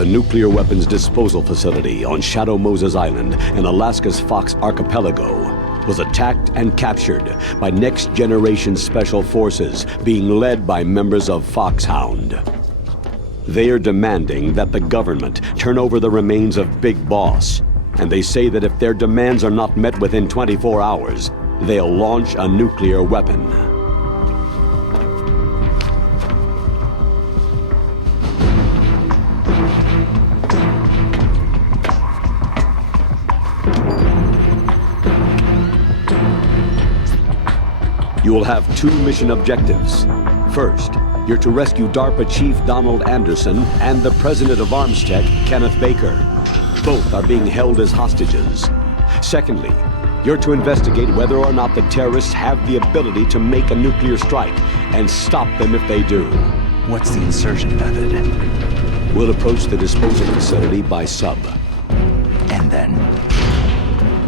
The nuclear weapons disposal facility on Shadow Moses Island in Alaska's Fox Archipelago was attacked and captured by next-generation special forces being led by members of Foxhound. They are demanding that the government turn over the remains of Big Boss, and they say that if their demands are not met within 24 hours, they'll launch a nuclear weapon. You will have two mission objectives. First, you're to rescue DARPA Chief Donald Anderson and the President of Armstech, Kenneth Baker. Both are being held as hostages. Secondly, you're to investigate whether or not the terrorists have the ability to make a nuclear strike and stop them if they do. What's the insertion method? We'll approach the disposal facility by sub. And then?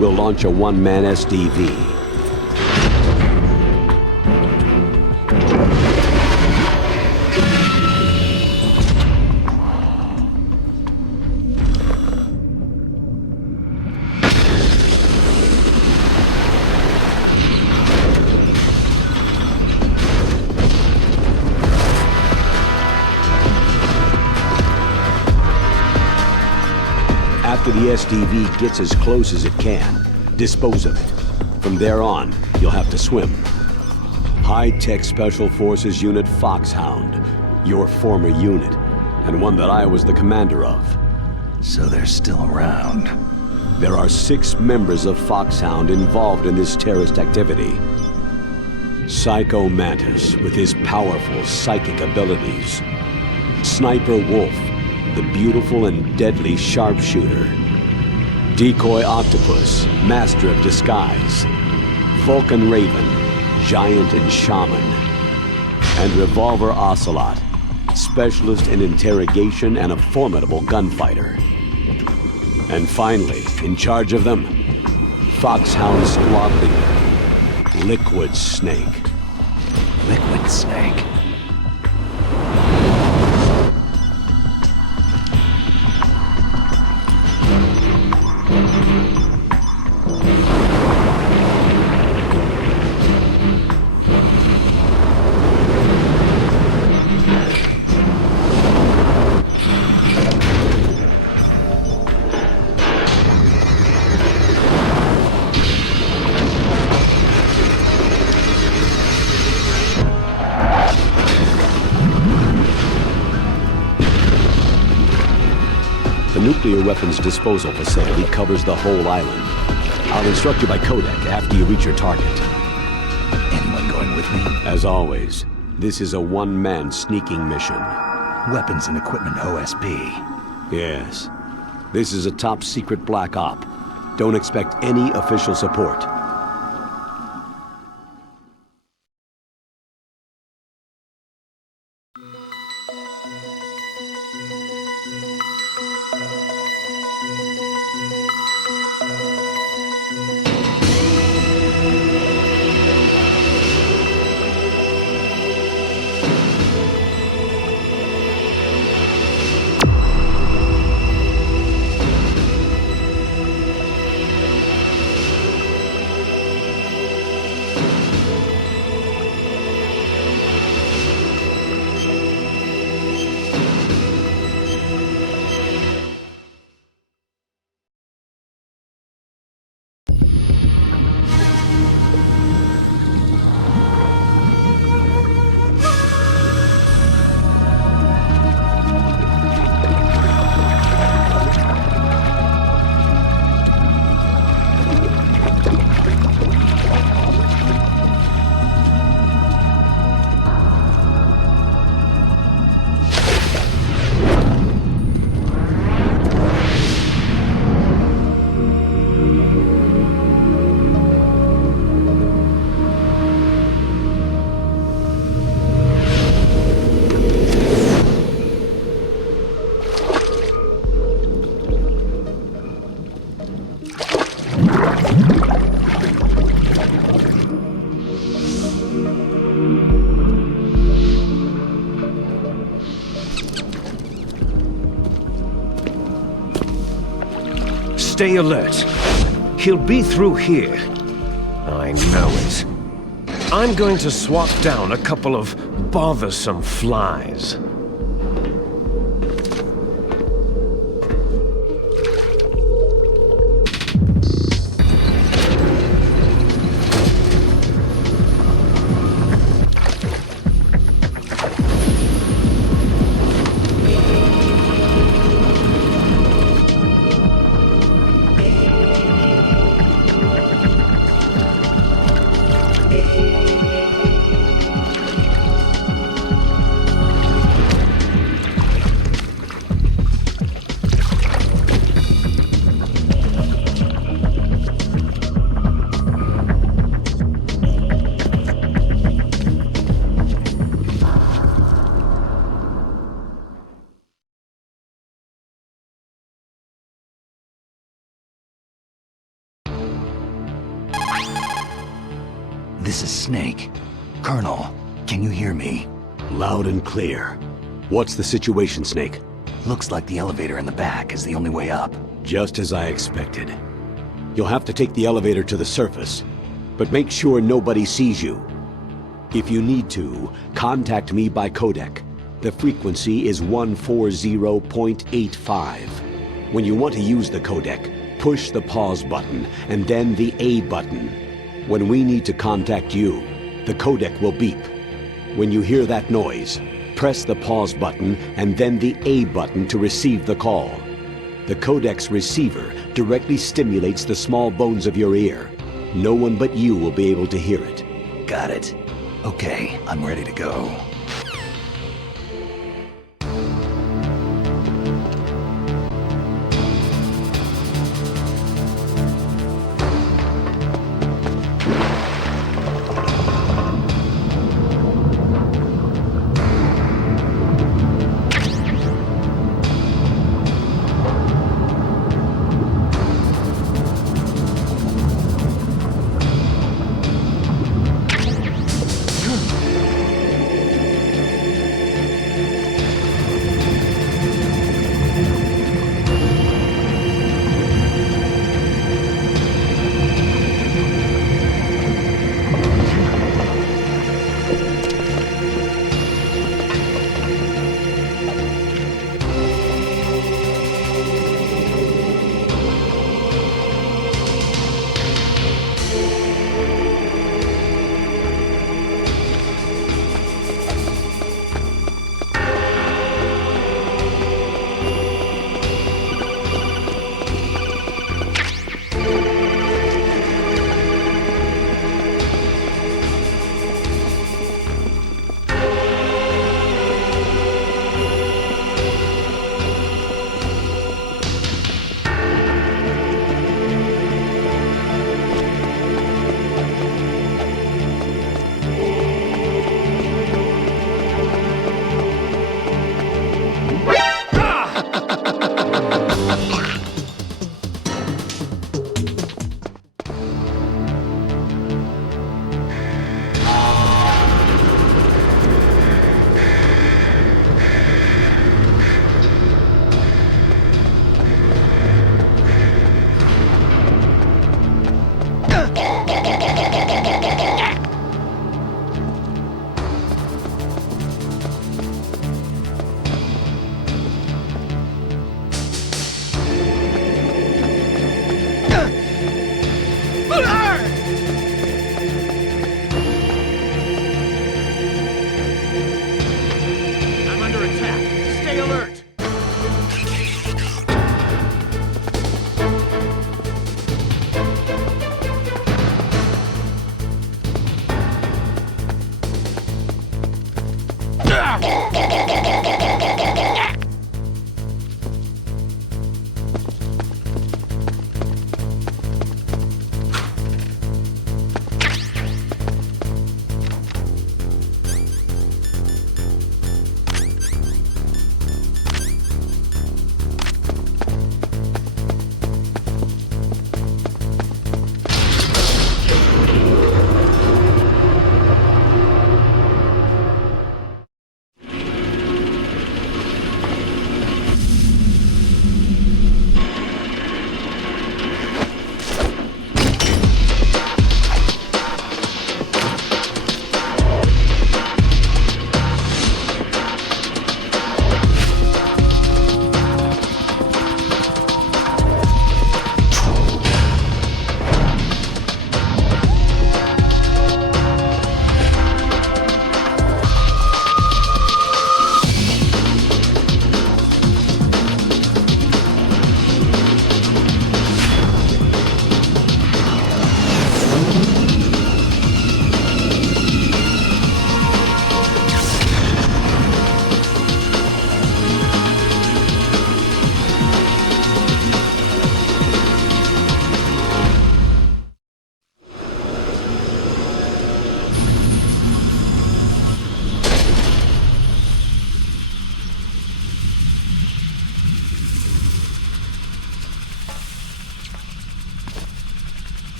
We'll launch a one-man SDV. After the SDV gets as close as it can, dispose of it. From there on, you'll have to swim. High-tech Special Forces Unit Foxhound, your former unit, and one that I was the commander of. So they're still around. There are 6 members of Foxhound involved in this terrorist activity. Psycho Mantis, with his powerful psychic abilities. Sniper Wolf, the beautiful and deadly sharpshooter. Decoy Octopus, master of disguise. Vulcan Raven, giant and shaman. And Revolver Ocelot, specialist in interrogation and a formidable gunfighter. And finally, in charge of them, Foxhound squad leader, Liquid Snake. Liquid Snake. The nuclear weapons disposal facility covers the whole island. I'll instruct you by codec after you reach your target. Anyone going with me? As always, this is a one-man sneaking mission. Weapons and equipment OSP. Yes. This is a top-secret black op. Don't expect any official support. Stay alert. He'll be through here. I know it. I'm going to swat down a couple of bothersome flies. This is Snake. Colonel, can you hear me? Loud and clear. What's the situation, Snake? Looks like the elevator in the back is the only way up. Just as I expected. You'll have to take the elevator to the surface, but make sure nobody sees you. If you need to, contact me by codec. The frequency is 140.85. When you want to use the codec, push the pause button and then the A button. When we need to contact you, the codec will beep. When you hear that noise, press the pause button and then the A button to receive the call. The codec's receiver directly stimulates the small bones of your ear. No one but you will be able to hear it. Got it. Okay, I'm ready to go.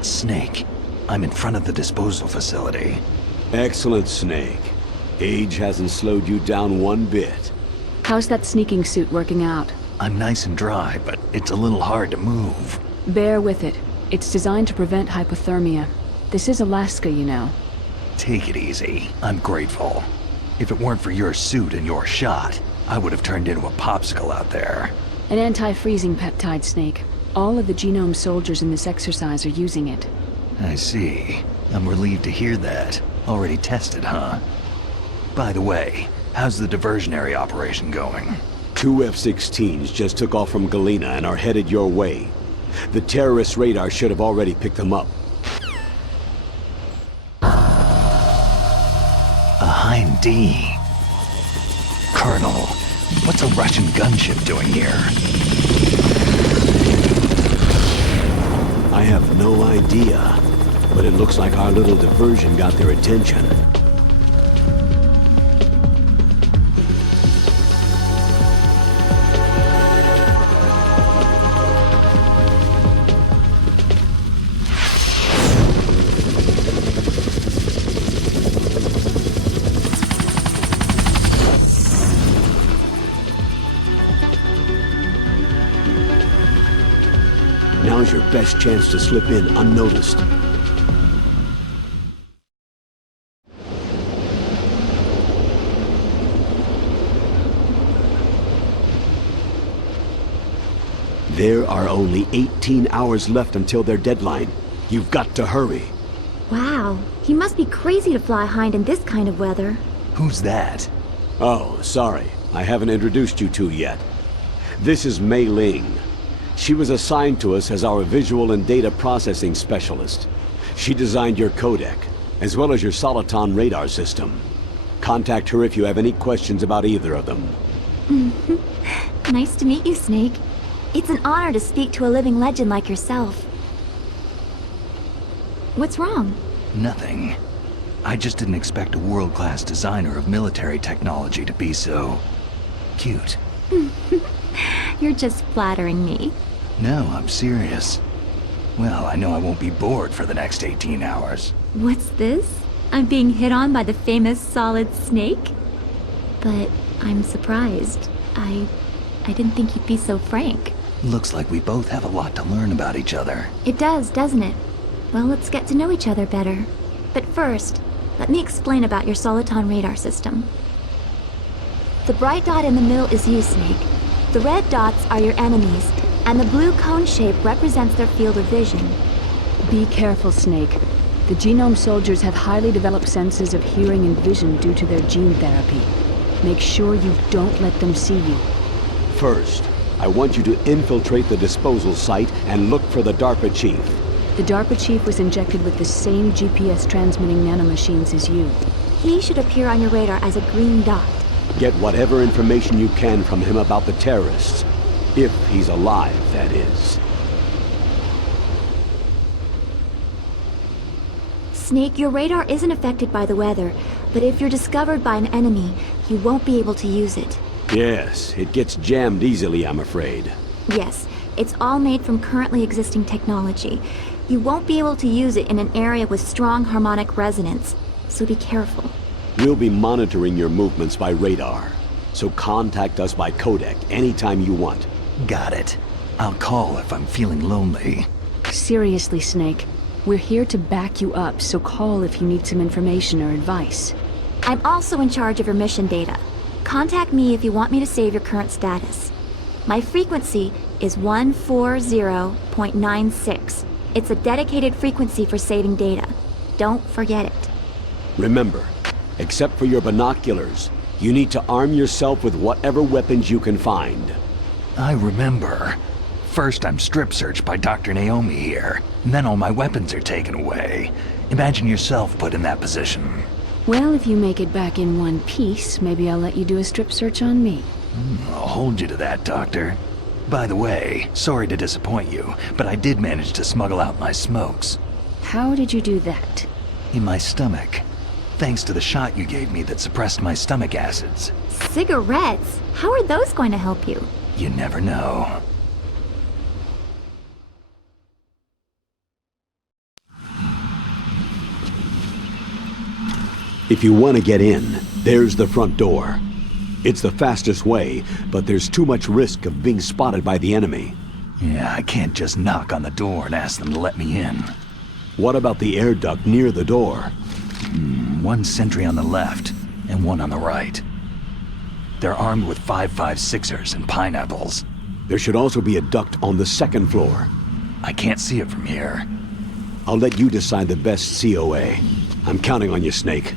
It's Snake. I'm in front of the disposal facility. Excellent, Snake. Age hasn't slowed you down one bit. How's that sneaking suit working out? I'm nice and dry, but it's a little hard to move. Bear with it. It's designed to prevent hypothermia. This is Alaska, you know. Take it easy. I'm grateful. If it weren't for your suit and your shot, I would have turned into a popsicle out there. An anti-freezing peptide, Snake. All of the genome soldiers in this exercise are using it. I see. I'm relieved to hear that. Already tested, huh? By the way, how's the diversionary operation going? 2 F-16s just took off from Galena and are headed your way. The terrorist radar should have already picked them up. A Hind D. Colonel, what's a Russian gunship doing here? I have no idea, but it looks like our little diversion got their attention. Now's your best chance to slip in unnoticed. There are only 18 hours left until their deadline. You've got to hurry. Wow, he must be crazy to fly Hind in this kind of weather. Who's that? Oh, sorry. I haven't introduced you to yet. This is Mei Ling. She was assigned to us as our visual and data processing specialist. She designed your codec, as well as your Soliton radar system. Contact her if you have any questions about either of them. Nice to meet you, Snake. It's an honor to speak to a living legend like yourself. What's wrong? Nothing. I just didn't expect a world-class designer of military technology to be so... cute. You're just flattering me. No, I'm serious. Well, I know I won't be bored for the next 18 hours. What's this? I'm being hit on by the famous Solid Snake? But I'm surprised. I didn't think you'd be so frank. Looks like we both have a lot to learn about each other. It does, doesn't it? Well, let's get to know each other better. But first, let me explain about your Soliton radar system. The bright dot in the middle is you, Snake. The red dots are your enemies, and the blue cone shape represents their field of vision. Be careful, Snake. The genome soldiers have highly developed senses of hearing and vision due to their gene therapy. Make sure you don't let them see you. First, I want you to infiltrate the disposal site and look for the DARPA chief. The DARPA chief was injected with the same GPS transmitting nanomachines as you. He should appear on your radar as a green dot. Get whatever information you can from him about the terrorists. If he's alive, that is. Snake, your radar isn't affected by the weather, but if you're discovered by an enemy, you won't be able to use it. Yes, it gets jammed easily, I'm afraid. Yes, it's all made from currently existing technology. You won't be able to use it in an area with strong harmonic resonance, so be careful. We'll be monitoring your movements by radar, so contact us by codec anytime you want. Got it. I'll call if I'm feeling lonely. Seriously, Snake. We're here to back you up, so call if you need some information or advice. I'm also in charge of your mission data. Contact me if you want me to save your current status. My frequency is 140.96. It's a dedicated frequency for saving data. Don't forget it. Remember, except for your binoculars, you need to arm yourself with whatever weapons you can find. I remember. First I'm strip searched by Dr. Naomi here, and then all my weapons are taken away. Imagine yourself put in that position. Well, if you make it back in one piece, maybe I'll let you do a strip search on me. I'll hold you to that, Doctor. By the way, sorry to disappoint you, but I did manage to smuggle out my smokes. How did you do that? In my stomach. Thanks to the shot you gave me that suppressed my stomach acids. Cigarettes? How are those going to help you? You never know. If you want to get in, there's the front door. It's the fastest way, but there's too much risk of being spotted by the enemy. Yeah, I can't just knock on the door and ask them to let me in. What about the air duct near the door? One sentry on the left, and one on the right. They're armed with 5.56ers and pineapples. There should also be a duct on the second floor. I can't see it from here. I'll let you decide the best COA. I'm counting on you, Snake.